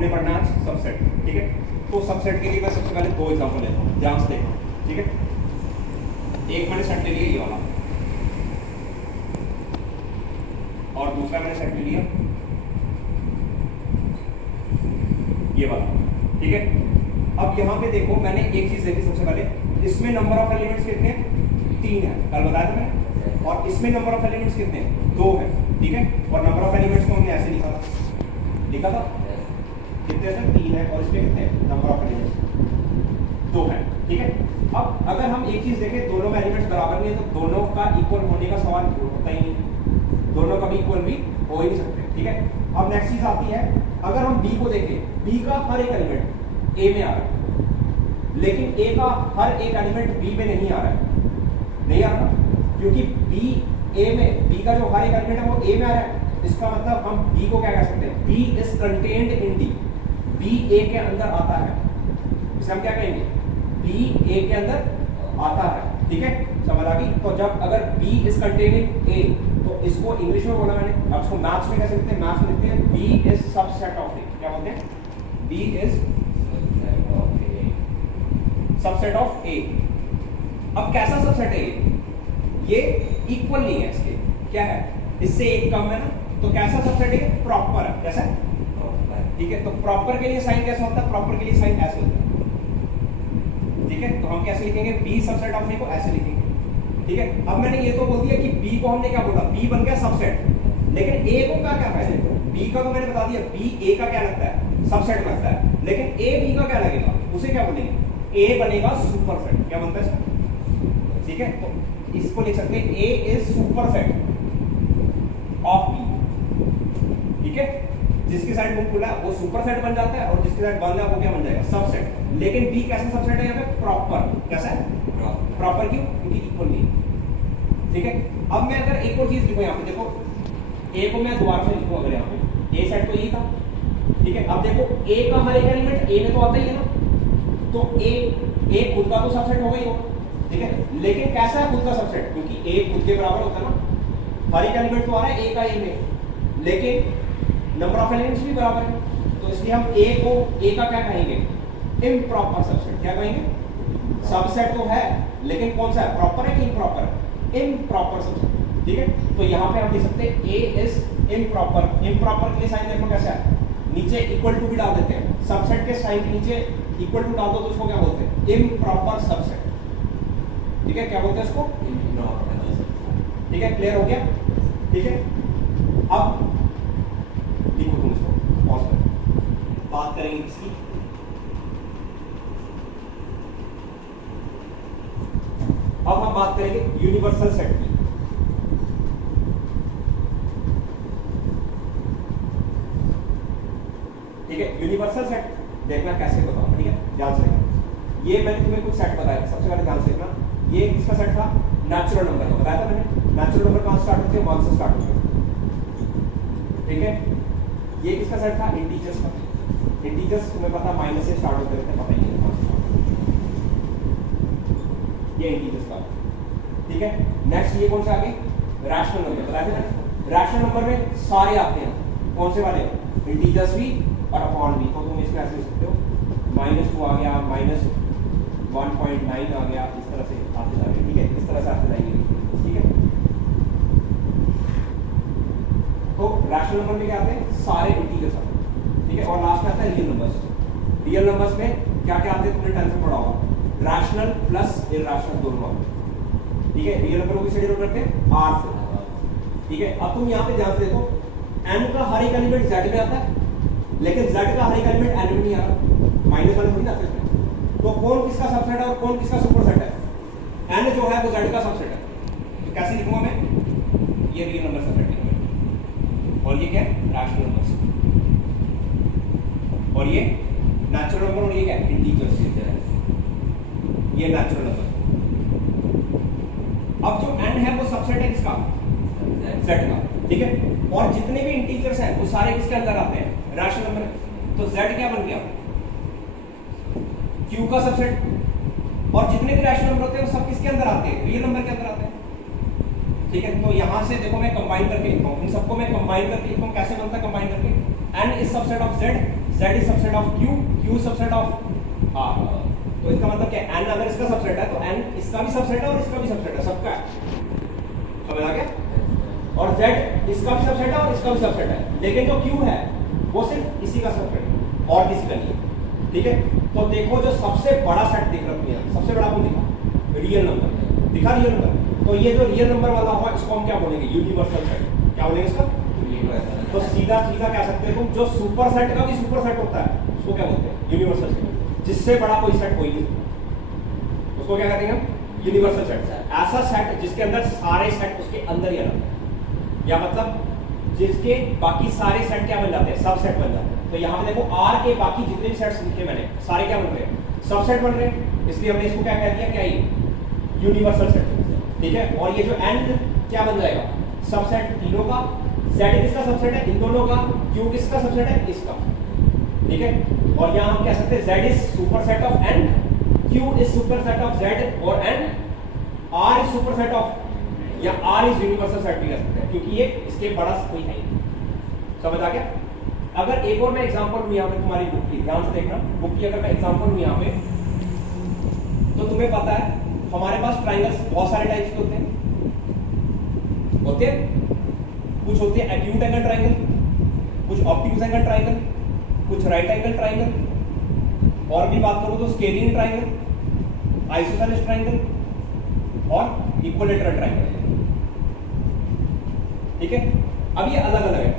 हमने पढ़ना है सबसेट, ठीक है। तो सबसेट के लिए मैं सबसे पहले 2 एग्जांपल लेता हूँ, ध्यान से देखना, ठीक है। एक मैंने सेट ले लिया ये वाला, और दूसरा मैंने सेट ले लिया ये वाला, ठीक है। अब यहाँ पे देखो मैंने एक चीज देखी सबसे पहले, इसमें नंबर ऑफ एलिमेंट्स कितने हैं? 3 है, कल बताया था मैंने। और इसमें नंबर ऑफ एलिमेंट्स कितने हैं? 2 है, ठीक है। और नंबर ऑफ एलिमेंट्स को हमने ऐसे लिखा था कितने थे? 3 है, और इसमें कितने नंबर ऑफ एलिमेंट्स? 2 है, ठीक है। अब अगर हम एक चीज देखें, दोनों में एलिमेंट्स बराबर नहीं है तो दोनों का इक्वल होने का सवाल होता ही नहीं, दोनों का भी इक्वल भी हो ही नहीं सकते, ठीक है। अब नेक्स्ट चीज आती है, अगर हम बी को देखें, बी का हर एक एलिमेंट ए में आ रहा है, लेकिन ए का हर एक एलिमेंट बी में नहीं आ रहा है, नहीं आ रहा, क्योंकि बी ए में, बी का जो हर एक एलिमेंट है वो ए में आ रहा है। इसका मतलब हम बी को क्या कह सकते हैं? B is contained in D, B A के अंदर आता है, इसे हम क्या कहेंगे? बी ए के अंदर आता है, ठीक है, समझ आ गई। तो जब अगर बी इज कंटेन्ड इन ए, तो इसको इंग्लिश में बोला मैंने, अब इसको मैथ्स में कैसे लिखते हैं? मैथ्स में लिखते हैं बी इज सबसेट ऑफ ए, क्या बोलते हैं? बी इज सबसेट ऑफ ए। अब कैसा सबसेट है ये इक्वल नहीं है, इसके क्या है? इससे एक कम है ना, तो कैसा सबसेट है? प्रॉपर है, कैसा? ठीक है। तो प्रॉपर के लिए साइन कैसा होता है? प्रॉपर के लिए साइन ऐसे होता है, ठीक है। तो हम कैसे लिखेंगे? बी सबसेट ऑफ ए को ऐसे लिखेंगे, ठीक है। अब मैंने ये तो बोल दिया कि बी को हमने क्या बोला? बी बन गया सबसेट, लेकिन ए को क्या पहले? बी का तो मैंने बता दिया, बी ए का क्या लगता है? सबसेट लगता है, लेकिन ए बी का क्या लगेगा? उसे क्या बोलेंगे? ए बनेगा सुपरसेट, क्या बनता है? ठीक है। तो इसको लिख सकते हैं ए इज सुपरसेट ऑफ बी, ठीक है। जिसकी साइड बुक खुला है वो सुपरसेट बन जाता है, और जिसकी साइड बंद है वो क्या बन जाएगा? सबसेट। लेकिन बी कैसा सबसेट है? यहाँ पे प्रॉपर, कैसा है? प्रॉपर क्यों? क्योंकि इक्वल नहीं, ठीक है। अब मैं अगर एक और चीज लिखूं यहाँ पे, देखो ए को मैं दोबारा से लिखूं, अगर यहाँ पे ए सेट तो यही था, ठीक है। अब देखो ए का हर एक एलिमेंट ए में तो आता ही है ना, तो ए खुद का तो सबसेट होगा ही होगा, ठीक है। लेकिन कैसा है खुद का सबसेट? क्योंकि ए खुद के बराबर होता है ना, हर एक एलिमेंट तो आ रहा है ए का ए में, लेकिन नंबर ऑफ एलिमेंट्स भी बराबर है, तो इसलिए हम ए को ए का क्या कहेंगे? इम्प्रॉपर सबसेट, क्या कहेंगे? सबसेट तो है, लेकिन कौन सा है? प्रॉपर है कि इम्प्रॉपर है? इम्प्रॉपर सबसेट, ठीक है। तो यहाँ पे हम लिख सकते हैं ए इज इम्प्रॉपर। इम्प्रॉपर के लिए साइन देखो कैसा है, नीचे इक्वल टू भी डाल देते हैं, सबसेट के साइन के नीचे इक्वल टू डाल दो तो उसको क्या बोलते हैं? इम्प्रॉपर सबसेट, ठीक है। क्या बोलते हैं इसको? ठीक है, क्लियर हो गया, ठीक है। अब लिखो तुम इसको, पॉज करो, बात करेंगे इसकी। अब हम बात करेंगे यूनिवर्सल सेट की, ठीक है। यूनिवर्सल सेट देखना कैसे बताऊं, ठीक है, ध्यान से देखना। ये मैंने तुम्हें कुछ सेट बताया, सबसे पहले ध्यान से देखना। ये किसका सेट था? नेचुरल नंबर का, बताया था मैंने। नेचुरल नंबर कहां स्टार्ट होते हैं? 1 से स्टार्ट होते हैं, ठीक है। ये किसका सेट था? इंटीजर्स का। इंटीजर्स तुम्हें पता माइनस से स्टार्ट होते रहते हैं, पता ही नहीं। ये इंटीजर्स का, ठीक है। नेक्स्ट ये कौन सा आगे? रैशनल नंबर, बताया था। रैशनल नंबर में सारे आते हैं, कौन से वाले? इंटीजर्स भी और अपॉन भी। तो तुम इसमें ऐसे लिख सकते हो -2 आ गया, -1.9 आ गया, इस तरह से आते जाएंगे, ठीक है। इस तरह से आते जाएंगे, ठीक है। तो रैशनल नंबर में क्या आते हैं? सारे इंटीजर्स आते हैं, ठीक है। और लास्ट में आता है रियल नंबर्स। रियल नंबर्स में क्या क्या आते हैं? तुमने 10th में पढ़ा होगा, रैशनल प्लस इरैशनल दोनों आते हैं, ठीक है। रियल नंबर को किससे डिनोट करते हैं? r से, ठीक है। अब तुम यहाँ पे ध्यान से देखो, n का हर एक एलिमेंट z में आता है, लेकिन z का हर एक एलिमेंट n में नहीं आ रहा, माइनस वाले थोड़ी ना आते हैं। तो कौन किसका सबसेट है और कौन किसका सुपरसेट है? n जो है वो z का सबसेट है, तो कैसे लिखूंगा मैं? ये रियल नंबर सबसेट लिखूंगा, और ये क्या है? रैशनल नंबर, और ये नेचुरल नंबर, और ये क्या है? इंटीजर्स, ये नेचुरल नंबर। अब जो n है वो सबसेट है किसका? z का, ठीक है। और जितने भी इंटीजर्स हैं वो सारे किसके अंदर आते हैं? Rational number. तो z क्या बन गया? q का सबसेट। और जितने भी रैशनल नंबर होते हैं वो सब किसके अंदर आते हैं? रियल नंबर के अंदर आते हैं, ठीक है। तो यहां से देखो मैं कंबाइन करके लिखता हूं, इन सबको मैं कंबाइन करके लिखता हूं। कैसे बनता है कंबाइन करके? n is subset of z, z Z is subset of Q, Q subset of R। तो इसका मतलब क्या है, N अगर इसका सबसेट है तो N इसका भी सबसेट है और इसका भी सबसेट है, सबका है, समझ आ गया? और Z इसका भी सबसेट है और इसका भी सबसेट है, लेकिन जो Q है वो सिर्फ इसी का सबसेट है और किसी का नहीं है, ठीक है? तो देखो जो सबसे बड़ा सेट दिख रहा है, सबसे बड़ा कौन दिखा? रियल नंबर दिखा, रियल नंबर। तो ये जो रियल नंबर वाला होगा इसको हम क्या बोलेंगे? Universal set. क्या बोलेंगे इसका? तो सीधा सीधा कह सकते हैं तुम, जो सुपर सेट का भी सुपर सेट होता है उसको क्या बोलते हैं? Universal set. जिससे बड़ा कोई सेट कोई नहीं, उसको क्या कहते हैं हम? Universal set. ऐसा सेट जिसके अंदर सारे सेट उसके अंदर ही आ जाते हैं, या मतलब जिसके बाकी सारे सेट क्या बन जाते हैं? सब सेट बन जाते हैं। तो यहाँ पे देखो R के बाकी जितने भी सेट्स लिखे मैंने सारे क्या बन रहे हैं? सब सेट बन रहे हैं, इसलिए हमने इसको क्या कह दिया? क्या ये यूनिवर्सल सेट, ठीक है? और ये जो N क्या बन जाएगा? सबसेट तीनों का। Z किसका सबसेट है? इन दोनों का। Q किसका सबसेट है? इसका, ठीक है? और यहाँ हम कह सकते हैं Z is super set of N, Q is super set of Z और N, R is super set of, या R इज यूनिवर्सल सेट भी कह सकते हैं, क्योंकि ये इसके बड़ा कोई है नहीं। समझ आ गया? अगर एक और मैं एग्जांपल दूं यहाँ पे तुम्हारी बुक की, ध्यान से देखना, बुक की अगर मैं एग्जांपल दूं यहाँ पे, तो तुम्हें पता है हमारे पास ट्राइंगल्स बहुत सारे टाइप्स के होते हैं। कुछ होते हैं एक्यूट एंगल ट्राइंगल, कुछ ऑब्ट्यूज एंगल ट्राइंगल, कुछ राइट एंगल ट्राइंगल, और भी बात करूं तो स्केलिंग ट्राइंगल, आइसोसेलेस ट्राइंगल और इक्विलेटरल ट्राइंगल, ठीक है? अब ये अलग अलग है,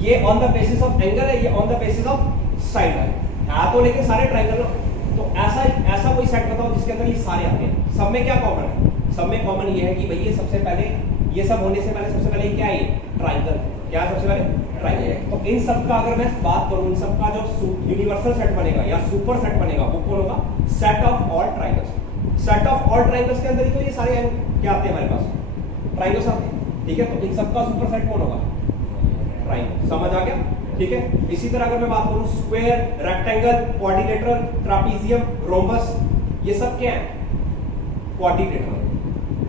ये on the basis of angle है, ये on the basis of side है तो लेकिन सारे ट्राइंगल। तो ऐसा कोई सेट बताओ जिसके अंदर ये सारे आते हैं, सब में क्या कॉमन है? सब में कॉमन ये है कि भाई ये सबसे पहले, ये सब होने से पहले सबसे पहले क्या है? ट्राइंगल। क्या सबसे पहले? ट्राइंगल। तो इन सब का अगर मैं बात करूं, इन सब का जो यूनिवर्सल सेट बनेगा या सुपर सेट बनेगा वो कौन होगा? Set of all triangles. Set of all triangles के अंदर ही तो ये सारे क्या आते हैं हमारे पास? ट्राइंगल्स आते हैं, ठीक है? तो इन सब का सुपर सेट कौन होगा? ट्राइंगल। समझ आ गया? ठीक है? इसी तरह अगर मैं बात करूं स्क्वायर, रेक्टेंगल, क्वाड्रिलेटरल, ट्रापीजियम, रोम्बस, ये सब क्या है? क्वाड्रिलेटरल।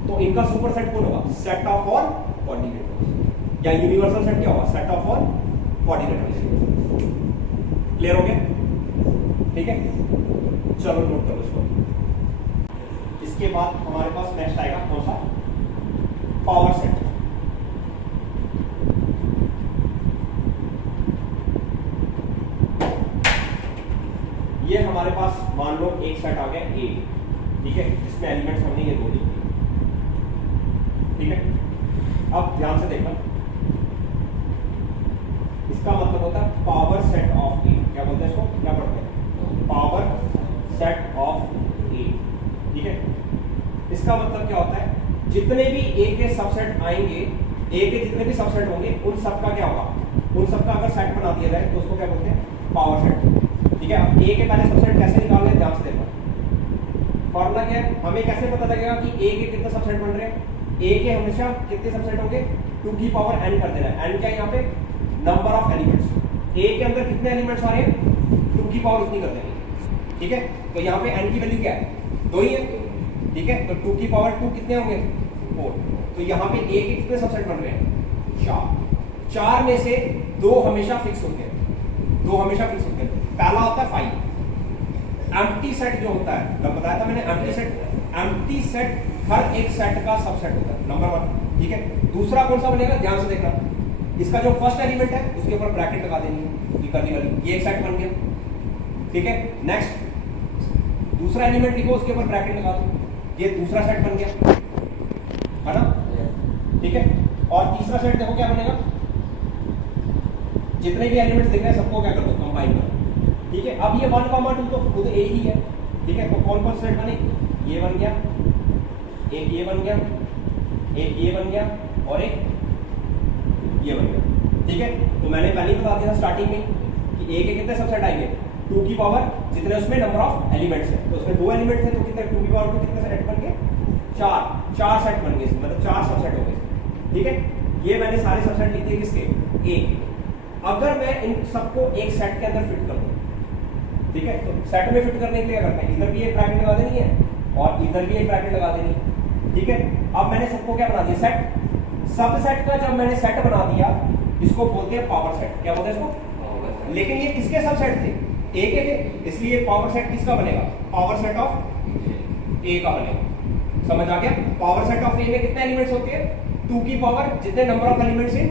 तो इनका सुपर सेट कौन होगा? सेट ऑफ ऑल क्वाड्रिलेटरल्स, या यूनिवर्सल सेट क्या होगा? Set of all quadrilaterals. Clear हो गया? ठीक है, चलो नोट करो इसको। इसके बाद हमारे पास नेक्स्ट आएगा कौन सा? Power set. ये हमारे पास मान लो एक सेट आ गया A, ठीक है, जिसमें एलिमेंट्स हमने ये दो लिखे, ठीक है? अब ध्यान से देखना, इसका मतलब होता है पावर सेट ऑफ A। क्या बोलते हैं इसको? क्या पढ़ते हैं? पावर सेट ऑफ A, ठीक है? इसका मतलब क्या होता है? जितने भी A के सबसेट आएंगे, A के जितने भी सबसेट होंगे उन सबका क्या होगा? उन सबका अगर सेट बना दिया जाए तो उसको क्या बोलते हैं? पावर सेट, ठीक है? अब A के पहले सबसेट कैसे निकालने हैं, ध्यान से देखना। फॉर्मूला क्या है? हमें कैसे पता लगेगा कि A के कितने सबसेट बन रहे हैं? A के हमेशा कितने सबसेट होंगे? 2 की पावर n कर देना है। n क्या है यहाँ पे? Number of elements. A के अंदर कितने एलिमेंट्स आ रहे हैं? 2 की पावर उतनी कर देंगे, ठीक है? तो यहाँ पे n की वैल्यू क्या है? 2 ही है, ठीक है? तो 2 की पावर 2 कितने होंगे? 4। तो यहाँ पे A के कितने सबसेट बन रहे हैं? 4। 4 में से 2 हमेशा फिक्स होते हैं, 2 हमेशा फिक्स होते हैं। पहला होता है 5। एम्प्टी सेट जो होता है, तब बताया था मैंने, एम्प्टी सेट हर एक सेट का सबसेट होता है, नंबर 1, ठीक है? दूसरा कौन सा बनेगा? ध्यान से देखना, इसका जो फर्स्ट एलिमेंट है उसके ऊपर ब्रैकेट लगा देनी है, ये करने वाली, ये एक सेट बन गया, ठीक है? नेक्स्ट दूसरा एलिमेंट लिखो, उसके ऊपर ब्रैकेट लगा दो, ये दूसरा सेट बन गया, है ना? ठीक है? और तीसरा सेट देखो क्या बनेगा? जितने भी एलिमेंट्स दिख रहे हैं सबको क्या कर दो? कंबाइन कर दो, ठीक है? अब ये 1, 2 तो खुद A ही है, ठीक है? तो कौन कौन सेट बने? ये बन गया, एक ये बन गया, एक ये बन गया और एक ये बन गया, ठीक है? तो मैंने पहले ही बता दिया था स्टार्टिंग में कि A के कितने सबसेट आएंगे? 2 की पावर जितने उसमें नंबर ऑफ एलिमेंट्स है, तो उसमें 2 एलिमेंट थे तो कितने? 2 की पावर 2 कितने सेट बन गए? 4 सेट बन गए, मतलब 4 सबसेट हो गए, ठीक है? ये मैंने सारे सबसेट लिख दिए किसके? A के। अगर मैं इन सबको एक सेट के अंदर फिट कर दूं, ठीक है? तो सेट में फिट करने के लिए क्या करते हैं? इधर भी एक ब्रैकेट लगा देनी है और इधर भी एक ब्रैकेट लगा देनी है, ठीक है? अब मैंने सबको क्या बना दिया? सेट। सब सेट का जब मैंने सेट बना दिया, इसको बोलते हैं पावर सेट। क्या बोलते हैं इसको? लेकिन ये किसके सबसेट थे? ए के थे, इसलिए पावर सेट किसका बनेगा? पावर सेट ऑफ ए का बनेगा। समझ आ गया? पावर सेट ऑफ ए में कितने एलिमेंट्स होते हैं? 2 की पावर जितने number of elements in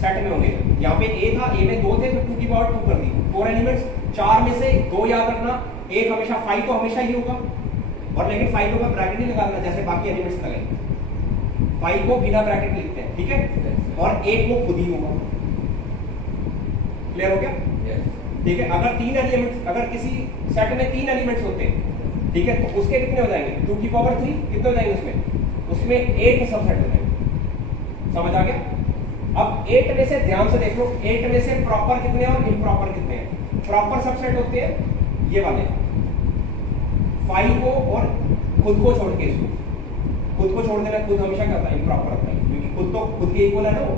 set में होंगे। यहाँ पे ए था, ए में 2 थे तो 2 की पावर 2 कर दी, 4 एलिमेंट्स। 4 में से 2 याद रखना, एक हमेशा 5 तो हमेशा ही होगा, और लेकिन 5 को ब्रैकेट नहीं निकालना जैसे बाकी एलिमेंट्स लगाएंगे। 5 को बिना ब्रैकेट लिखते हैं, ठीक है? और 1 वो खुद ही होगा। क्लियर हो गया? ठीक है। अगर 3 एलिमेंट्स, अगर किसी सेट में 3 एलिमेंट्स होते हैं, ठीक है, तो उसके कितने हो जाएंगे? 2 की पावर 3 कितने हो जाएंगे उसमें? उसमें 8 सबसेट हो जाएंगे। समझ आ गया? अब 8 में से ध्यान से देख लो, 8 में से प्रॉपर कितने और इम्प्रॉपर कितने हैं? प्रॉपर सबसेट होते हैं ये वाले, 5 को और खुद को छोड़ के। इसको खुद को छोड़ देना, खुद हमेशा क्या होता है? इम्प्रॉपर होता है, क्योंकि खुद तो खुद के इक्वल है ना वो,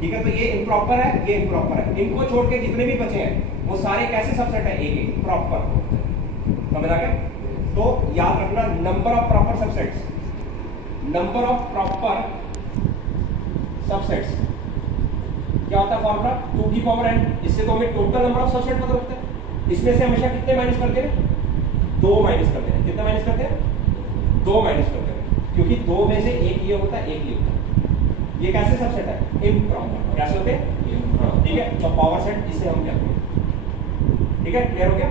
ठीक है? तो ये इम्प्रॉपर है, ये इम्प्रॉपर है। इनको छोड़ के जितने भी बचे हैं वो सारे कैसे सबसेट है? एक एक प्रॉपर। समझ आ गया? तो याद रखना, number of proper subsets, number of proper subsets क्या होता है फॉर्मूला? 2 की पावर n। इससे तो हमें टोटल नंबर ऑफ सबसेट पता लगता है। इसमें से हमेशा कितने माइनस करते हैं? 2 माइनस करते हैं। कितने माइनस करते हैं? 2 माइनस करते हैं, क्योंकि 2 में से एक ये होता है, एक ये होता है। ये कैसे सबसेट है? इम्प्रॉपर। कैसे होते हैं? ठीक है, तो पावर सेट इसे हम कहते हैं। ठीक है, क्लियर हो गया?